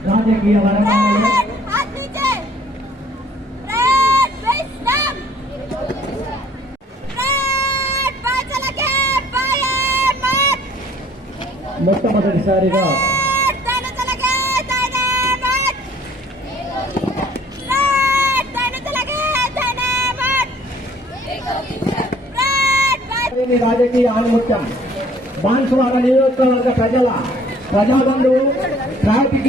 राजकीय మొట్టమొదటిసారిగా రాజకీయ ఆణిముత్యం బాన్సువాడ నియోజకవర్గ ప్రజాబంధువు ట్రాఫిక్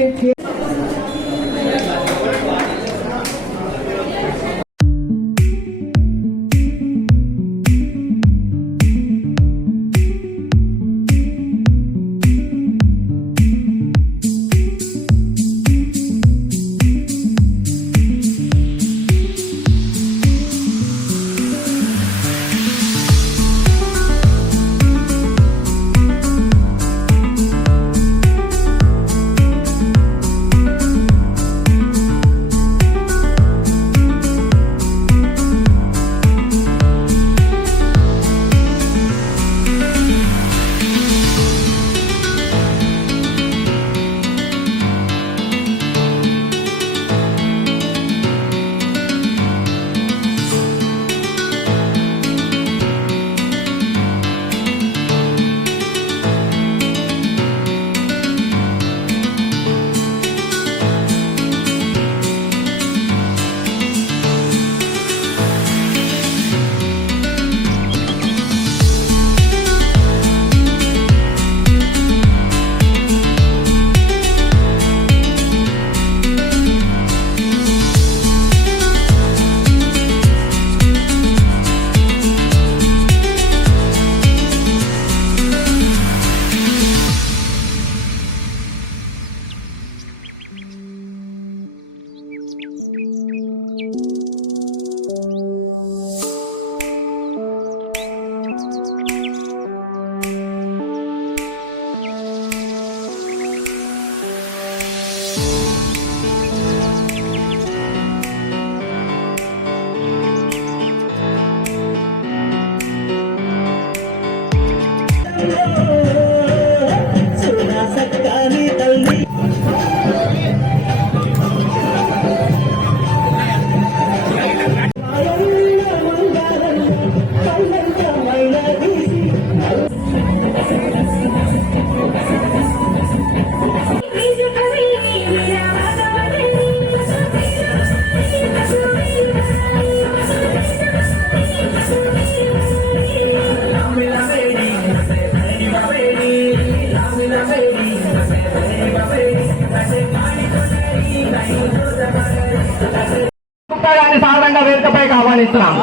సాధారణంగా వేదికపై ఆహ్వానిస్తున్నాం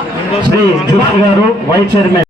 శ్రీ జులాల్ గారు వైస్ చైర్మన్.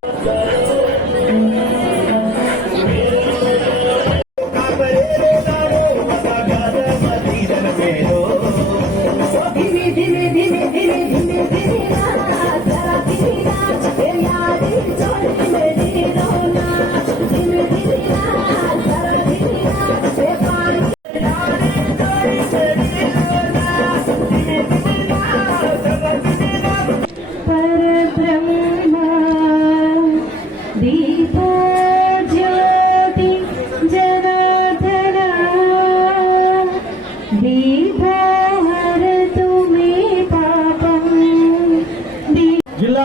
జిల్లా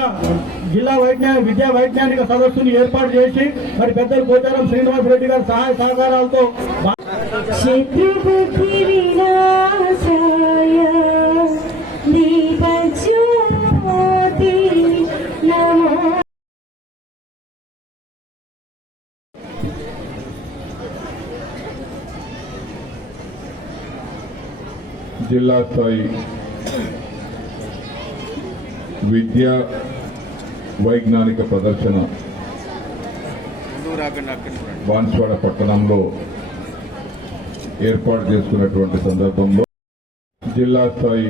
విద్యా వైజ్ఞానిక సదస్సును ఏర్పాటు చేసి మరి పెద్దలు పోచారం శ్రీనివాసరెడ్డి గారి సహాయ సహకారాలతో జిల్లా స్థాయి విద్యా వైజ్ఞానిక ప్రదర్శన బాన్స్వాడ పట్టణంలో ఏర్పాటు చేసుకున్నటువంటి సందర్భంలో జిల్లా స్థాయి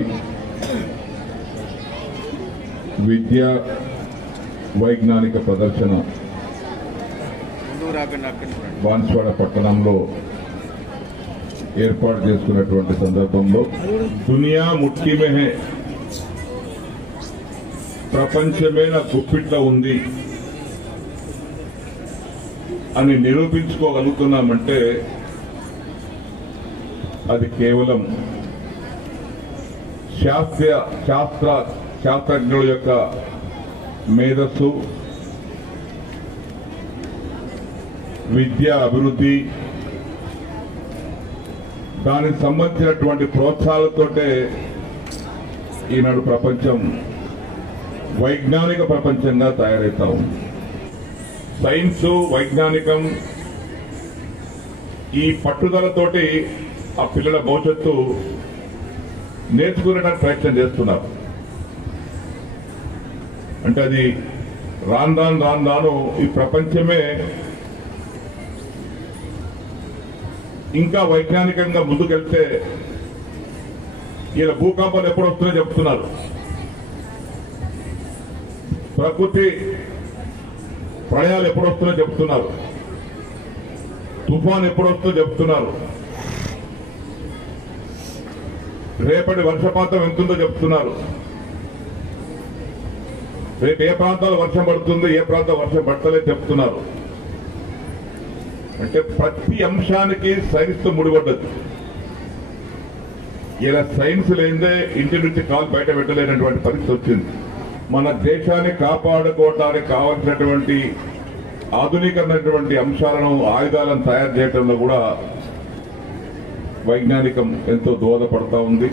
విద్యా వైజ్ఞానిక ప్రదర్శన బాన్స్వాడ పట్టణంలో ఏర్పాటు చేసుకున్నటువంటి సందర్భంలో దునియా ముట్కీ మే హై, ప్రపంచమే నా గుప్పిట్లో ఉంది అని నిరూపించుకోగలుగుతున్నామంటే అది కేవలం శాస్త్రజ్ఞుల యొక్క మేధస్సు, విద్యా అభివృద్ధి, దానికి సంబంధించినటువంటి ప్రోత్సాహాలతోటే ఈనాడు ప్రపంచం వైజ్ఞానిక ప్రపంచంగా తయారవుతా ఉంది. సైన్స్, వైజ్ఞానికం ఈ పట్టుదలతోటి ఆ పిల్లల భవిష్యత్తు నేర్చుకునేటానికి ప్రయత్నం చేస్తున్నారు. అంటే అది రాను ఈ ప్రపంచమే ఇంకా వైజ్ఞానికంగా ముందుకెళ్తే ఇలా భూకంపాలు ఎప్పుడు వస్తున్నాయో చెప్తున్నారు, ప్రకృతి ప్రళయాలు ఎప్పుడు వస్తున్నాయో చెప్తున్నారు, తుఫాన్ ఎప్పుడు వస్తుందో చెప్తున్నారు, రేపటి వర్షపాతం ఎంతుందో చెప్తున్నారు, రేపు ఏ ప్రాంతాల్లో వర్షం పడుతుందో ఏ ప్రాంతం వర్షం పడతలేదు చెప్తున్నారు. అంటే ప్రతి అంశానికి సైన్స్ తో ముడిపడ్డది. ఇలా సైన్స్ లేదే ఇంటి నుంచి కాలు బయట పెట్టలేనటువంటి పరిస్థితి వచ్చింది. మన దేశాన్ని కాపాడుకోవడానికి కావాల్సినటువంటి ఆధునికమైనటువంటి అంశాలను, ఆయుధాలను తయారు చేయడంలో కూడా వైజ్ఞానికం ఎంతో దోహదపడతా ఉంది.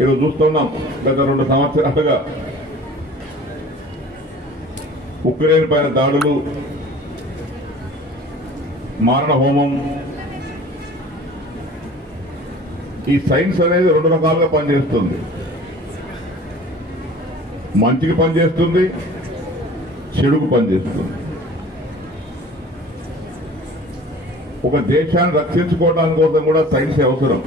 ఈరోజు చూస్తున్నాం, గత 2 సంవత్సరాలుగా ఉక్రెయిన్ పైన దాడులు, మారణ హోమం. ఈ సైన్స్ అనేది 2 రకాలుగా పనిచేస్తుంది. మంచికి పనిచేస్తుంది, చెడుకు పనిచేస్తుంది. ఒక దేశాన్ని రక్షించుకోవడానికి కోసం కూడా సైన్స్ అవసరం,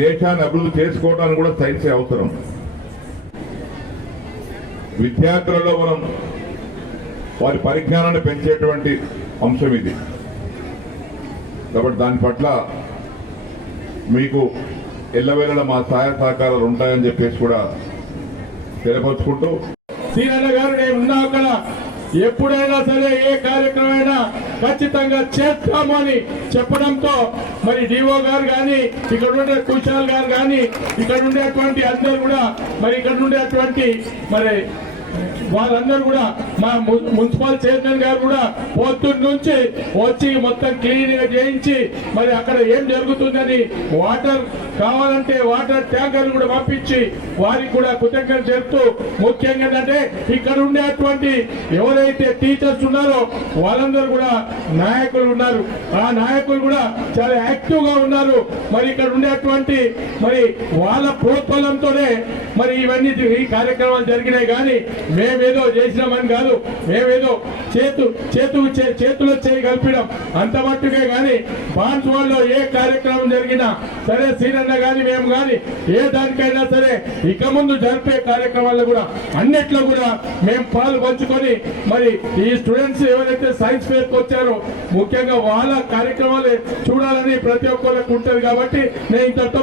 దేశాన్ని అభివృద్ధి చేసుకోవడానికి కూడా సైన్స్ అవసరం. విద్యార్థులలో మనం వారి పరిజ్ఞానాన్ని పెంచేటువంటి అంశం ఇది. కాబట్టి దాని పట్ల మీకు ఎల్లవేళలా మా సహాయ సహకారాలు ఉంటాయని చెప్పేసి కూడా తెలియపరుచుకుంటూ, సీనన్న గారు నేను ఉన్నా అక్కడ ఎప్పుడైనా సరే ఏ కార్యక్రమం అయినా ఖచ్చితంగా చేస్తామని చెప్పడంతో మరి డిఓ గారు కానీ, ఇక్కడ ఉండే కుశాల్ గారు కానీ, ఇక్కడ ఉండేటువంటి అందరూ కూడా మరి ఇక్కడ ఉండేటువంటి మరి వాళ్ళందరూ కూడా మా మున్సిపల్ చైర్మన్ గారు కూడా పొద్దున్న నుంచి వచ్చి మొత్తం క్లీన్ గా చేయించి మరి అక్కడ ఏం జరుగుతుందని వాటర్ కావాలంటే వాటర్ ట్యాంకర్లు కూడా పంపించి వారికి కూడా కృతజ్ఞతలు చెప్తూ, ముఖ్యంగా ఏంటంటే ఇక్కడ ఉండేటువంటి ఎవరైతే టీచర్స్ ఉన్నారో వాళ్ళందరూ కూడా నాయకులు ఉన్నారు. ఆ నాయకులు కూడా చాలా యాక్టివ్ గా ఉన్నారు. మరి ఇక్కడ ఉండేటువంటి మరి వాళ్ళ ప్రోత్సాహంతోనే మరి ఇవన్నీ ఈ కార్యక్రమాలు జరిగినాయి. కానీ మేమేదో చేసినామని కాదు, మేమేదో చేతులు చేయి కలిపడం అంత మట్టుకే. కానీ బాన్స్వాడలో ఏ కార్యక్రమం జరిగినా సరే, సీనన్న గాని మేము గాని ఏ దానికైనా సరే ఇక ముందు జరిపే కార్యక్రమాల్లో కూడా అన్నిట్లో కూడా మేము పాలు పంచుకొని మరి ఈ స్టూడెంట్స్ ఎవరైతే సైన్స్ ఫేర్కి వచ్చారో ముఖ్యంగా వాళ్ళ కార్యక్రమాలు చూడాలని ప్రతి ఒక్కరికి ఉంటుంది. కాబట్టి నేను ఇంతతో